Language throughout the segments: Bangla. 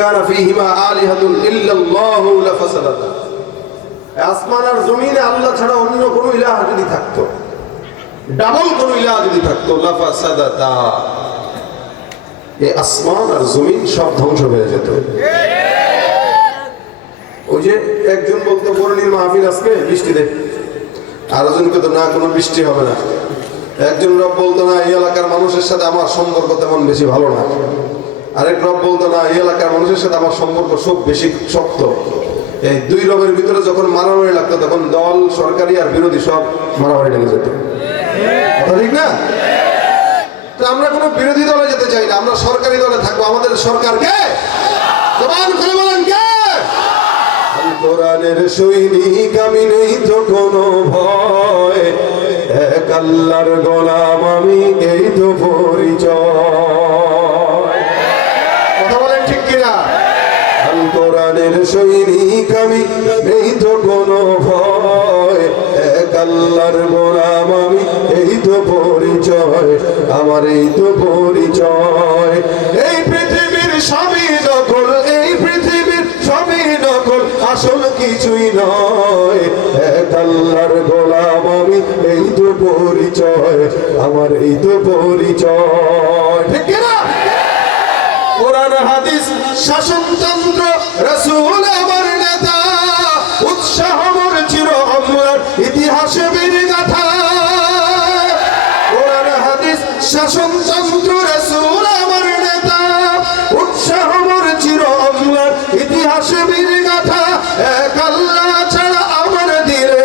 কানা ফীহিমা আলিহাতুন ইল্লাল্লাহু লাফাসাদাতা। আসমান আর জমিনে আল্লাহ ছাড়া অন্য কোনো ইলাহ যদি থাকতো, ডাবল কোনো ইলাহ যদি থাকতো, লাফাসাদাতা, এই আসমান আর জমিন সব ধ্বংস হয়ে যেত। ওই যে একজন বলতো বরণীর মাহফিল আজকে বৃষ্টি দে, আর একজন বলতো না কোনো বৃষ্টি হবে না। একজন রব বলতো না এই এলাকার মানুষের সাথে আমার সম্পর্ক তেমন বেশি ভালো না। আরেক রব বলতো না এই এলাকার মানুষের সাথে আমার সম্পর্ক খুব বেশি শক্ত। এই দুই রবের ভিতরে যখন মারামারি লাগতো তখন দল, সরকারি আর বিরোধী সব মারামারি লেগে যেত, ঠিক না? তো আমরা কোনো বিরোধী দলে যেতে চাই না, আমরা সরকারি দলে থাকবো। আমাদের সরকার কে? জবান খুলে বলেন কে? কোরআনের সৈনিক আমি, নেই তো কোনো ভয়, এক আল্লাহর গোলাম আমি, এই তো পরিচয়। কথা বলেন ঠিক কিনা? কোরআনের সৈনিক আমি, নেই তো কোনো ভয়, এক আল্লাহর গোলাম আমি, এই তো পরিচয় আমার, এই তো পরিচয়। এই পৃথিবীর সবই নকল, এই পৃথিবীর সবই নকল, আসল কিছুই নয়, এক আল্লাহর গোলাম আমি, এই তো পরিচয় আমার, এই তো পরিচয়। ঠিক কিনা? কোরআন হাদিস শাসনতন্ত্র, রাসূল আমার নেতা, উৎসাহ মোর চির অমর, ইতিহাসে বীর গাথা। কোরআন হাদিস শাসনতন্ত্র, রাসূল আমার নেতা, উৎসাহ মোর চির অমর, ইতিহাসে বীর গাথা। এক আল্লাহ ছাড়া আমার দিলে,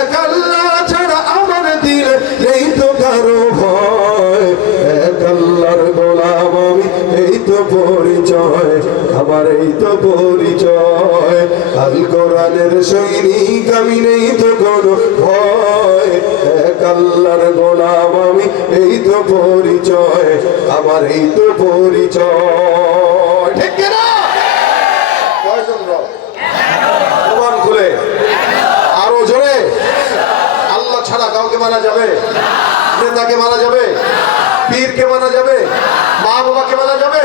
এক আল্লাহ ছাড়া আমার দিলে, নেই তো কারো ভয়, এক আল্লাহর গোলাম আমি, এই তো পরিচয় আমার, এই তো পরিচয়। আল কোরআনের সৈনিক আমি, নেই তো কোনো ভয়, এক আল্লাহর গোলাম আমি, এই তো পরিচয় আমার, এই তো পরিচয়। ঠিক কিনা? কয়জন রব? জবান খুলে আরো জোরে। আল্লাহ ছাড়া কাউকে মানা যাবে? নেতাকে মানা যাবে? পীরকে মানা যাবে? মা বাবাকে মানা যাবে?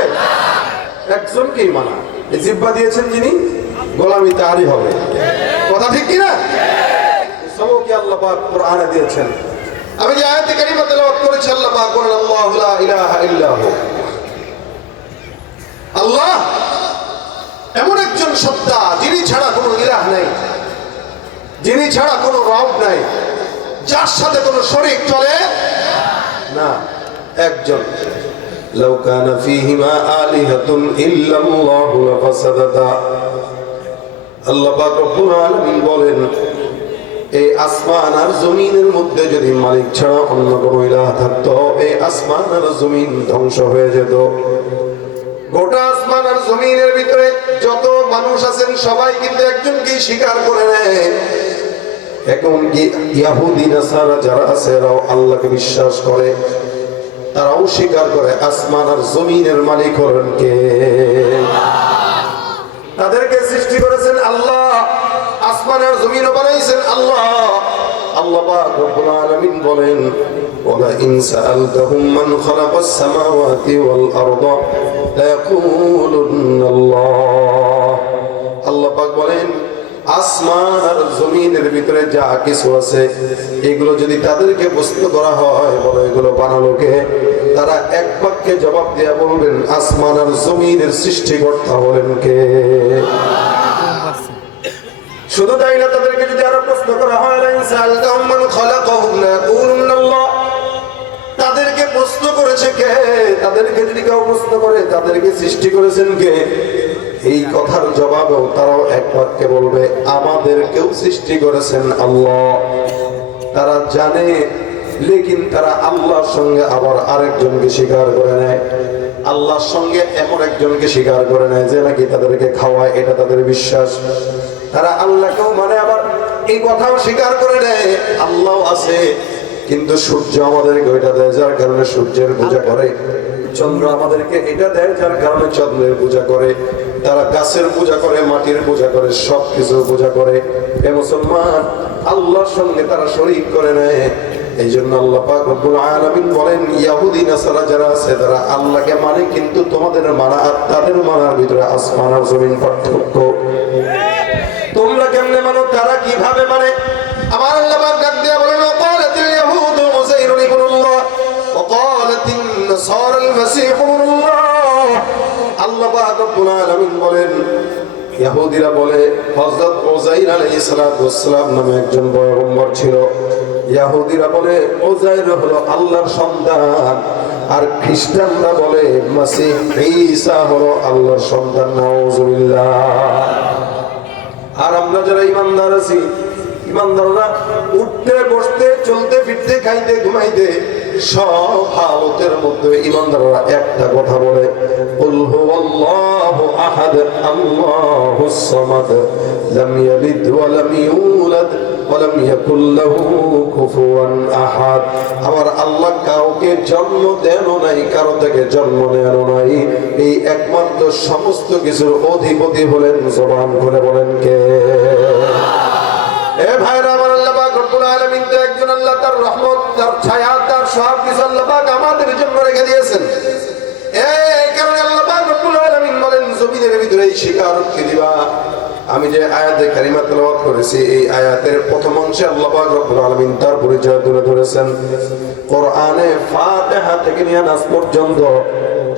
একজনকেই মানা। এই জিহ্বা দিয়েছেন যিনি, গোলামি তারই হবে। কথা ঠিক কিনা? সবকে আল্লাহ পাক কোরআনে দিয়েছেন। আমি যে আয়াতে কারিমা তেলাওয়াত করেছি, আল্লাহ পাক বলেন আল্লাহু লা ইলাহা ইল্লাহু, আল্লাহ এমন একজন সত্তা যিনি ছাড়া কোনো ইলাহ নাই, যিনি ছাড়া কোনো রব নাই, যার সাথে কোনো শরীক চলে না, একজন। লাউ কানা ফীহিমা আলিহাতুন ইল্লাল্লাহু লাফাসাদাতা। আল্লাহ পাক রব্বুল আলামিন বলেন, এই আসমান আর জমিনের মধ্যে যদি মালিক ছাড়া অন্য কোনো ইলাহ থাকতো, এই আসমান আর জমিন ধ্বংস হয়ে যেত। গোটা আসমান আর জমিনের ভিতরে যত মানুষ আছেন সবাই কিন্তু একজনকেই স্বীকার করে নেয়। এখন কি ইহুদি নাসারা যারা আছে এরাও আল্লাহকে বিশ্বাস করে, তারাও স্বীকার করে আসমান আর জমিনের মালিক হলেন কে? তাদেরকে সৃষ্টি করেছেন আল্লাহ, আসমান আর জমিনও বানাইছেন আল্লাহ। আল্লাহ পাক রব্বুল আলামিন বলেন, ওয়ালা ইন সাআলতাহুম মান খালাকাস সামাওয়াতি ওয়াল আরদা লায়াকুলুন্না আল্লাহ। আল্লাহ পাক বলেন, আসমান আর জমিনের ভিতরে যা কিছু আছে এগুলো যদি তাদেরকে প্রশ্ন করা হয়, বলো এগুলো বানালো কে? তারা এক বাক্যে জবাব দিয়ে বলবেন, আসমান আর জমিনের সৃষ্টিকর্তা হলেন কে? শুধু তাই না, তাদেরকে যদি আরো প্রশ্ন করা হয়, তাদেরকে প্রশ্ন করেছে কে? তাদেরকে যদি কেউ প্রশ্ন করে তাদেরকে সৃষ্টি করেছেন কে? এই কথার জবাবেও তারাও এক বাক্যে বলবে, আমাদেরকেও সৃষ্টি করেছেন আল্লাহ। তারা জানে, লেকিন তারা আল্লাহর সঙ্গে আবার আরেকজনকে স্বীকার করে নেয়। আল্লাহর সঙ্গে এমন একজনকে স্বীকার করে নেয় যে নাকি তাদেরকে খাওয়ায়, এটা তাদের বিশ্বাস। তারা আল্লাহকেও মানে আবার এই কথাও স্বীকার করে নেয় আল্লাহ আছে, কিন্তু সূর্য আমাদেরকে ওইটা দেয় যার কারণে সূর্যের পূজা করে, চন্দ্র আমাদেরকে এটা দেয় যার কারণে চন্দ্রের পূজা করে। তারা গাছের পূজা করে, মাটির পূজা করে, সবকিছু পূজা করে। এ মুসলমান, আল্লাহর সঙ্গে তারা শরীক করে নেয়। এই জন্য আল্লাহ পাক রব্বুল আলামিন বলেন ইহুদি নাসারা যারা আছে তারা আল্লাহকে মানে, কিন্তু তোমাদের মানা আর তাদের মানার ভিতরে আসমান আর জমিন পার্থক্য। তোমরা কেমনে মানো, তারা কিভাবে মানে? আমার আল্লাহ পাক ডাক দিয়া বলেন ওয়াকালাতিল ইয়াহুদু উযাইরুন ইবনুল্লাহ ওয়াকালাতিন নাসারাল মাসীহু ইবনুল্লাহ। আল্লাহ পাক রব্বুল আলামিন বলেন ইহুদিরা বলে হযরত উযাইর আলাইহিস সালাতু ওয়াস সালাম নামে একজন পয়গম্বর ছিল। ইহুদিরা বলে উযাইর হলো আল্লাহর সন্তান, আর খ্রিস্টানরা বলে মাসীহ ঈসা হলো আল্লাহর সন্তান। নাউযুবিল্লাহ। আর আমরা যারা ঈমানদার আছি, ঈমানদাররা উঠতে বসতে চলতে ফিরতে খাইতে ঘুমাইতে সব হালতের মধ্যে ঈমানদাররা একটা কথা বলে কুল হুয়াল্লাহু আহাদ আল্লাহুস সামাদ লাম ইয়ালিদ ওয়া লাম ইউলাদ ওয়া লাম ইয়াকুল লাহু কুফুয়ান আহাদ। আমার আল্লাহ কাউকে জন্ম দেন নাই, কারো থেকে জন্ম নেন নাই, এই একমাত্র সমস্ত কিছুর অধিপতি হলেন। জবান করে বলেন কে? এ ভাইরা আমার, আল্লাহ পাক রব্বুল আলামিন তো একজন আল্লাহ, তার রহমত, তার ছায়া, তার সব কিছু আল্লাহ পাক আমাদের জন্য রেখে দিয়েছেন। এই কারণে আল্লাহ পাক রব্বুল আলামিন বলেন জমিনের ভিতরে এই স্বীকারোক্তি দিবা। আমি যে আয়াতে কারিমা তেলাওয়াত করেছি, এই আয়াতের প্রথম অংশে আল্লাহ পাক রব্বুল আলামিন তার পরিচয় তুলে ধরেছেন। কোরআনে ফাতিহা থেকে নিয়ে নাস পর্যন্ত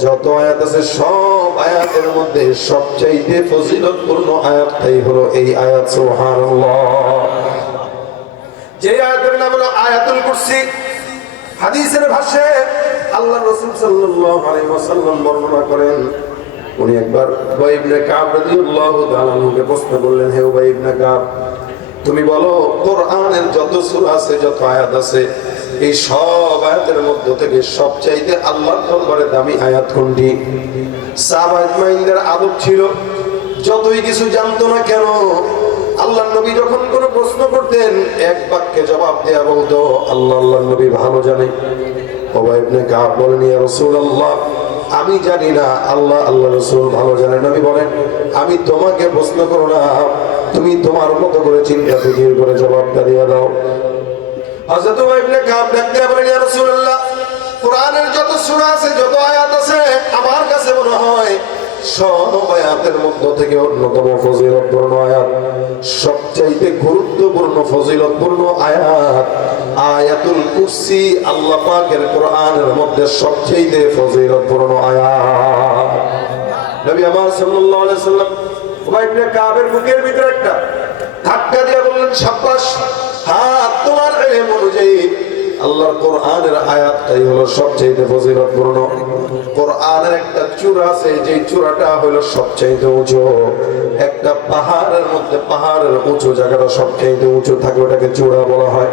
যত আয়াত আছে সব আয়াতের মধ্যে সবচাইতে ফজিলতপূর্ণ আয়াতটাই হলো এই আয়াত। সুবহানাল্লাহ। যে আয়াতের নাম হলো আয়াতুল কুরসি। হাদিসের ভাষায় আল্লাহ রাসূল সাল্লাল্লাহু আলাইহি ওয়াসাল্লাম বর্ণনা করেন, উনি একবার উবাই ইবনে কাব রাদিয়াল্লাহু তাআলা আনহুকে প্রশ্ন করলেন, হে উবাই ইবনে কাব, তুমি বলো কোরআনের যত সূরা আছে, যত আয়াত আছে, এই সব আয়াতের মধ্য থেকে সবচাইতে আল্লাহর দরবারে দামি আয়াত কোনটি? সাহাবায়ে ইজমাইনদের আদব ছিল, যতই কিছু জানতো না কেন আল্লাহর নবী যখন কোনো প্রশ্ন করতেন এক বাক্যে জবাব দেয়া বলতো আল্লাহর নবী ভালো জানে। উবাই ইবনে কাব বলেন, ইয়া রাসূলুল্লাহ, আমি জানি না, আল্লাহ রাসূল ভালো জানেন। নবী বলেন, আমি তোমাকে প্রশ্ন করো না, তুমি তোমার মতো করে চিন্তা ফিকির করে জবাবটা দিয়ে দাও। হযরত উবাই ইবনে কাব ডাকতে বলেন, ইয়া রাসূলুল্লাহ, কোরআনের যত সূরা আছে, যত আয়াত আছে, আমার কাছে মনে হয় সব আয়াতের মধ্য থেকে অন্যতম ফজিলতপূর্ণ আয়াত, সবচাইতে গুরুত্বপূর্ণ ফজিলতপূর্ণ আয়াত আয়াতুল কুরসি। আল্লাহ পাকের কোরআনের মধ্যে সবচাইতে ফজিলতপূর্ণ আয়াত। নবী আমার সাল্লাল্লাহু আলাইহি ওয়াসাল্লাম উবাই ইবনে কাবের বুকের ভিতরে একটা ধাক্কা দিয়ে বললেন, শাবাশ, হ্যাঁ, তোমার ইলম অনুযায়ী আল্লাহর কোরআনের আয়াতটাই হলো সবচেয়ে ফজিলতপূর্ণ। কোরআনের একটা চূড়া আছে, যে চূড়াটা হলো সবচেয়ে উঁচু। একটা পাহাড়ের মধ্যে পাহাড়ের উঁচু জায়গাটা সবচেয়ে উঁচু থাকে, ওটাকে চূড়া বলা হয়।